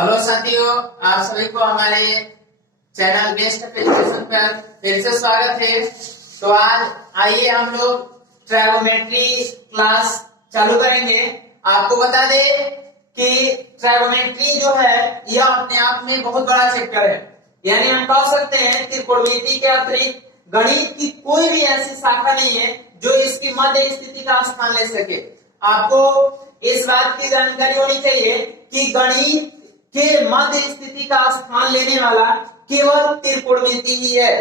Hello साथियों, आप सभी को हमारे चैनल बेस्ट एजुकेशन पर फिर से स्वागत है। तो आज आइए हम लोग ट्राइगोमेट्री क्लास चालू करेंगे। आपको बता दें कि ट्राइगोमेट्री जो है यह अपने आप में बहुत बड़ा चैप्टर है। यानी हम कह सकते हैं त्रिकोणमिति के अतिरिक्त गणित की कोई भी ऐसी शाखा नहीं है जो इसकी मध्य स्थिति का स्थान ले सके। आपको इस बात की जानकारी होनी चाहिए कि गणित के मध्य स्थिति का स्थान लेने वाला केवल त्रिकोणमिति ही है।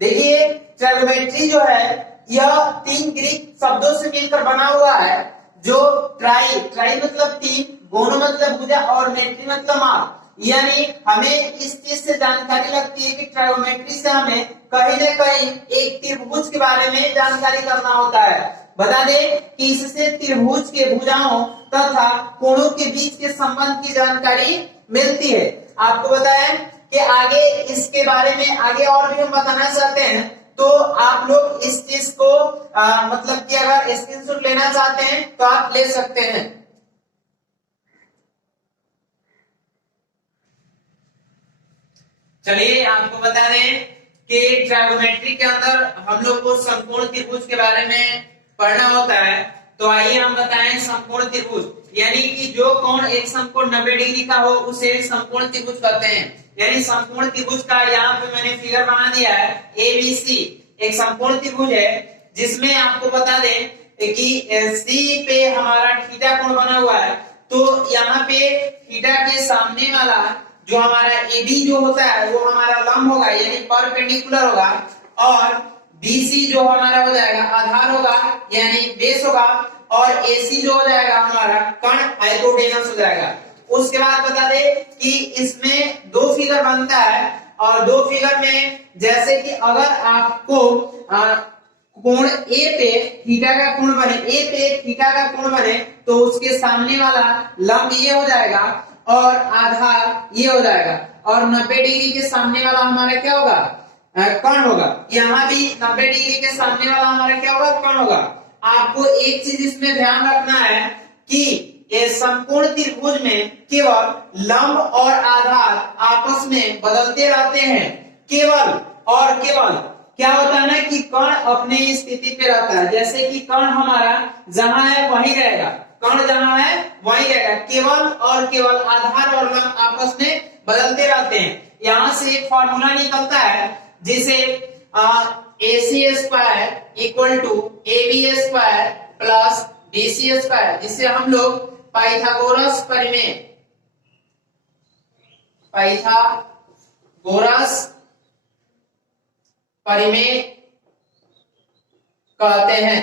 देखिए, ट्राइगोमेट्री जो है यह 3 ग्रीक शब्दों से मिलकर बना हुआ है। जो ट्राई मतलब 3, गोनो मतलब भुजा और मेट्री मतलब माप। यानी हमें इस चीज से जानकारी लगती है कि ट्राइगोमेट्री से हमें कहीं न कहीं एक त्रिभुज के बारे में जानकारी करना होता है। बता दें कि इससे त्रिभुज के भुजाओं तथा कोणों के बीच के संबंध की जानकारी मिलती है। आपको बताएं कि आगे इसके बारे में आगे और भी हम बताना चाहते हैं, तो आप लोग इस चीज को मतलब कि अगर स्क्रीनशॉट लेना चाहते हैं तो आप ले सकते हैं। चलिए आपको बता दें कि ट्राइगोमेट्री के अंदर हम लोग को समकोण त्रिभुज के बारे में पढ़ना होता है। तो आइए हम बताएं समकोण त्रिभुज, यानी कि जो कोण एक समकोण 90 डिग्री का हो उसे समकोण त्रिभुज कहते हैं। यानी समकोण त्रिभुज का यहाँ पे मैंने फिगर बना दिया है। ABC एक समकोण त्रिभुज है जिसमें आपको बता दें कि C पे हमारा थीटा कोण बना हुआ है। तो यहाँ पे थीटा के सामने वाला जो हमारा AB जो होता है वो हमारा लंब होगा, यानी परपेंडिकुलर होगा, और BC जो हमारा हो जाएगा आधार होगा यानी बेस होगा, और AC जो हो जाएगा हमारा कर्ण हाइपोटेनस हो जाएगा। उसके बाद बता दे कि इसमें 2 फिगर बनता है, और 2 फिगर में जैसे कि अगर आपको कोण A पे थीटा का कोण बने, A पे थीटा का कोण बने, तो उसके सामने वाला लंब ये हो जाएगा और आधार ये हो जाएगा, और 90 डिग्री के सामने वाला हमारा क्या होगा, कर्ण होगा। यहाँ भी 90 डिग्री के सामने वाला हमारा क्या होगा, कर्ण होगा। आपको एक चीज इसमें ध्यान रखना है कि ये समकोण त्रिभुज में केवल लंब और आधार आपस में बदलते रहते हैं। केवल और केवल क्या होता है ना कि कर्ण अपने स्थिति पे रहता है। जैसे कि कर्ण हमारा जहां है वहीं रहेगा, कर्ण जहां है वहीं रहेगा। केवल और केवल आधार और लंब आपस में बदलते रहते हैं। यहां से एक फॉर्मूला निकलता है जिसे AC square equal to AB square plus BC square, जिसे हम लोग पाइथागोरस परिमेय कहते हैं।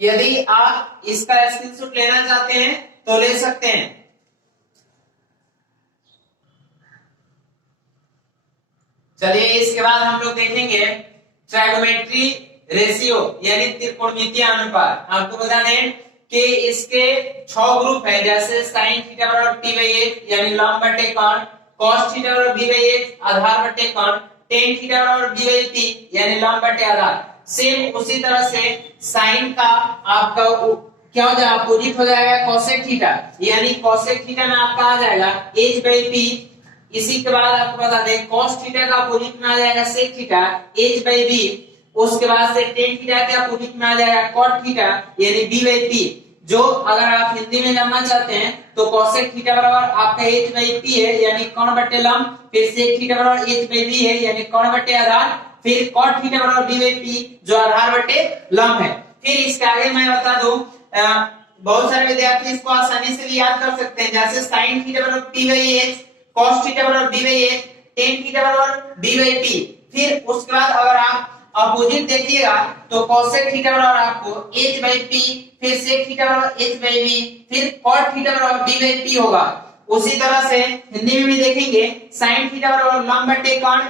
यदि आप इसका स्क्रीनशॉट लेना चाहते हैं तो ले सकते हैं। चलिए इसके बाद हम लोग देखेंगे ट्राइगोमेट्री रेशियो यानी त्रिकोणमितीय अनुपात। आपको बता दें कि इसके 6 ग्रुप है, जैसे साइन थीटा बराबर T/H यानी लंब बटे कर्ण, कॉस थीटा बराबर B/H आधार बटे कर्ण, टेन थीटा बराबर B/P यानी लंब बटे आधार। सेम उसी तरह से साइन का आपका क्या हो जाएगा, अपोजिट हो जाएगा कोसेक थीटा, यानी कोसेक थीटा में आपका आ जाएगा H/P। इसी के बाद आपको बता दें cos थीटा का अपोजिट में आ जाएगा sec थीटा H/B। उसके बाद से tan थीटा के अपोजिट में आ जाएगा cot थीटा यानी B/P। जो अगर आप हिंदी में जानना चाहते हैं तो cosec थीटा बराबर आपका H/P है यानी कर्ण बटे लंब, फिर sec थीटा बराबर H/B है यानी कर्ण बटे आधार, फिर cot थीटा बराबर B/P जो आधार बटे लंब है। फिर इसके आगे मैं बता दूं, बहुत सारे विद्यार्थी इसको आसानी से भी याद कर सकते हैं। जैसे sin थीटा बराबर P/H, cos थीटा बराबर B/H, tan थीटा बराबर B/P। फिर उसके बाद अगर आप अपोजिट देखिएगा तो cosec थीटा बराबर आपको H/P, फिर sec थीटा बराबर H/B, फिर cot थीटा बराबर B/P होगा। उसी तरह से हिंदी में भी देखेंगे sin थीटा बराबर लंब बटे कर्ण,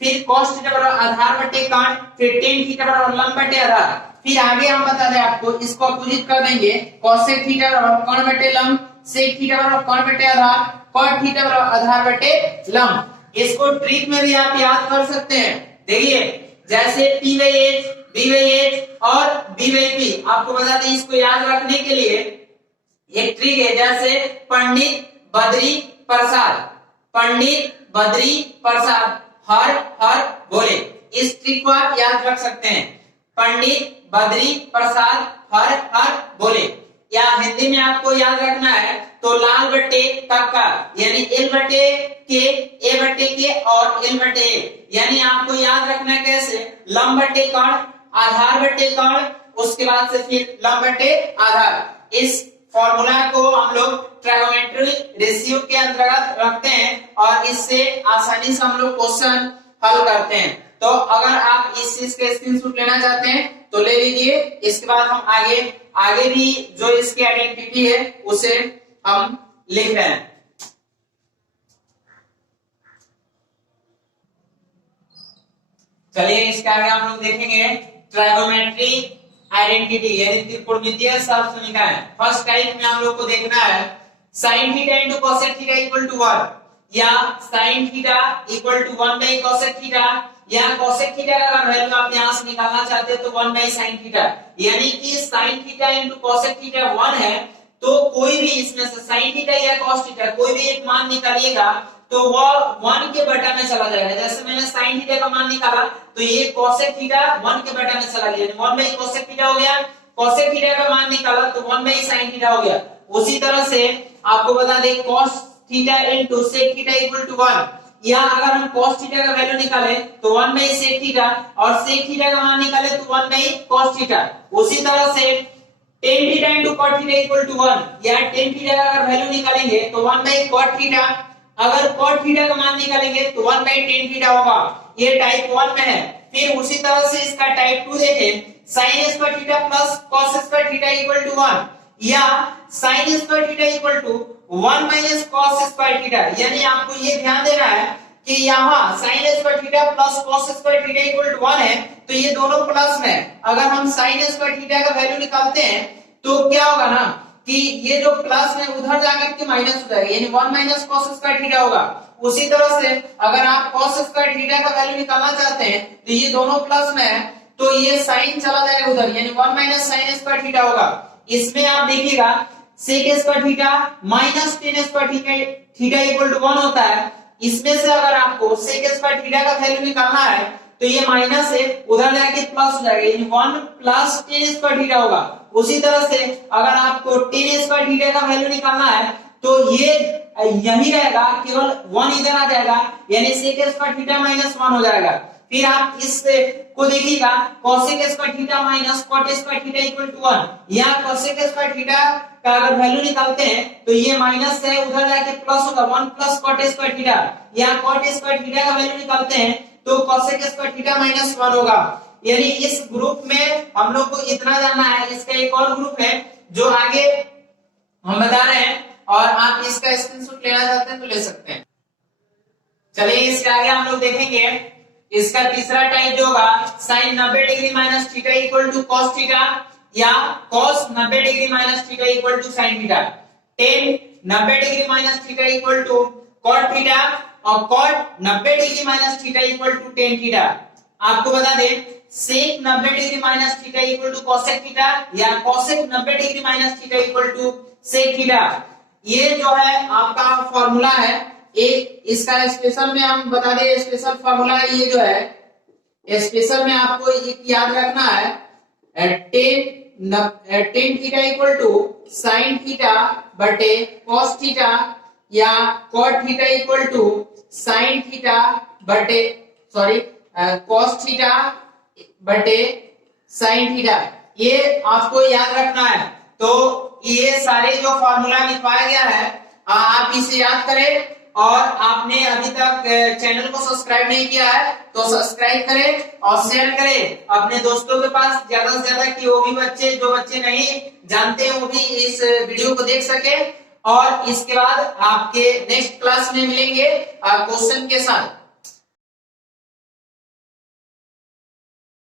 फिर cos थीटा बराबर आधार बटे कर्ण, फिर tan थीटा बराबर लंब बटे आधार। फिर आगे हम बता दें आपको, इसको अपोजिट कर देंगे, cosec थीटा बराबर कर्ण बटे लंब, sec थीटा बराबर कर्ण बटे आधार, cot थीटा बराबर आधार बटे लंब। इसको ट्रिक में भी आप याद कर सकते हैं। देखिए जैसे P/H, B/H और B/P, आपको बता दें इसको याद रखने के लिए एक ट्रिक है, जैसे पंडित बद्री प्रसाद, पंडित बद्री प्रसाद हर हर बोले। इस ट्रिक को आप याद रख सकते हैं, पंडित बद्री प्रसाद हर हर बोले। या हिंदी में आपको याद रखना है तो लाल बट्टे तक्का, यानी एल बट्टे के, ए बट्टे के और एल बट्टे ए, यानी आपको याद रखना है कैसे, लंब बट्टे कर्ण, आधार बट्टे कर्ण, उसके बाद से फिर लंब बट्टे आधार। इस फॉर्मूला को हम लोग ट्रायगोनोमेट्री रेशियो के अंतर्गत रखते हैं और इससे आसानी से हम लोग क्वेश्चन हल करते हैं। तो अगर आप इस चीज के स्क्रीनशॉट लेना चाहते हैं तो ले लीजिए। इसके बाद हम आगे भी जो इसकी आइडेंटिटी है उसे हम लिख रहे हैं। चलिए इसके आगे हम लोग देखेंगे ट्रायगोनोमेट्री आइडेंटिटी, यानी त्रिकोणमितीय सहसमीकरण। फर्स्ट टाइप में हम लोग को देखना है sin theta into cosec theta equal to 1, या sin theta equal to 1 by cosec theta, या cosec थीटा का अगर वैल्यू आप यहां से निकालना चाहते हैं तो 1 बाई sin थीटा, यानी कि sin theta into cosec theta 1 है तो कोई भी इसमें से sin थीटा या cos थीटा कोई भी एक मान निकालिएगा तो वो 1 के बटा में चला जाएगा। जैसे मैंने sin थीटा का मान निकाला तो ये cosec थीटा 1 के बटा में चला गया, 1 बाई cosec थीटा हो गया। cosec थीटा का मान निकाला तो 1 बाई sin थीटा हो गया। उसी तरह से आपको बता दें cos theta into sec theta equal to 1, या अगर हम cos थीटा का वैल्यू निकाले तो 1 बाई sec थीटा और sec थीटा का मान निकाले तो 1 बाई cos थीटा। उसी तरह से tan theta into cot theta equal to 1, या tan थीटा का अगर वैल्यू निकालेंगे तो 1 बाई cot थीटा, अगर cot थीटा का मान निकालेंगे तो 1 बाई tan थीटा होगा। ये टाइप 1 में है। फिर उसी तरह से इसका टाइप 2 देखें, sin square theta plus cos square theta equal to 1, या sin square theta equal to 1 minus cos square theta, यानी आपको ये ध्यान देना है कि यहाँ sin square theta plus cos square theta equal to 1 है तो ये दोनों प्लस में। अगर हम sin स्क्वायर थीटा का वैल्यू निकालते हैं तो क्या होगा ना कि ये जो प्लस में उधर जाकर के माइनस हो जाएगा, यानी 1 माइनस cos स्क्वायर थीटा होगा। उसी तरह से अगर आप cos स्क्वायर थीटा का वैल्यू निकालना चाहते हैं तो ये दोनों प्लस में है तो ये sin चला जाएगा उधर, यानी 1 माइनस sin स्क्वायर थीटा होगा। इसमें आप देखिएगा sec square theta minus tan square theta equal to 1 होता है। इसमें से अगर आपको sec स्क्वायर थीटा का वैल्यू निकालना है तो ये माइनस है उधर जाके प्लस हो जाएगा, यानी 1 प्लस tan स्क्वायर थीटा होगा। उसी तरह से अगर आपको tan स्क्वायर थीटा का वैल्यू निकालना है तो ये यही रहेगा, केवल 1 इधर आ जाएगा, यानी sec स्क्वायर थीटा माइनस 1 हो जाएगा। फिर आप इस को देखिएगा cosec square theta minus cot square theta equal to 1, या cosec स्क्वायर थीटा का अगर वैल्यू निकालते हैं तो ये माइनस है उधर जाके प्लस होगा 1 प्लस cot स्क्वायर थीटा, या cot स्क्वायर थीटा का वैल्यू निकालते हैं तो cosec स्क्वायर थीटा माइनस 1 होगा। यानी इस ग्रुप में हम लोग को इतना जानना है। इसका एक और ग्रुप है जो आगे हम बता रहे हैं और आप इसका स्क्रीनशॉट लेना चाहते हैं तो ले सकते हैं। चलिए इसके आगे हम लोग देखेंगे इसका तीसरा टाइप जो होगा sin 90 degree minus theta equal to cos theta, या cos 90 degree minus theta equal to sin theta, tan 90 degree minus theta equal to cot theta, और cot 90 degree minus theta equal to tan theta. आपको बता दें sec 90 degree minus theta equal to cosec theta, या cosec 90 degree minus theta equal to sec theta. ये जो है आपका formula है। एक इसका स्पेशल में हम बता दें, स्पेशल फॉर्मूला ये जो है स्पेशल में आपको एक याद रखना है, tan theta equal to sin theta बटे cos थीटा, या cot theta equal to sin theta बटे cos थीटा बटे sin थीटा। ये आपको याद रखना है। तो ये सारे जो फॉर्मूला लिखवाया गया है आप इसे याद करें, और आपने अभी तक चैनल को सब्सक्राइब नहीं किया है तो सब्सक्राइब करें और शेयर करें अपने दोस्तों के पास ज्यादा से ज्यादा, कि वो भी बच्चे जो बच्चे नहीं जानते हैं वो भी इस वीडियो को देख सके। और इसके बाद आपके नेक्स्ट क्लास में मिलेंगे क्वेश्चन के साथ।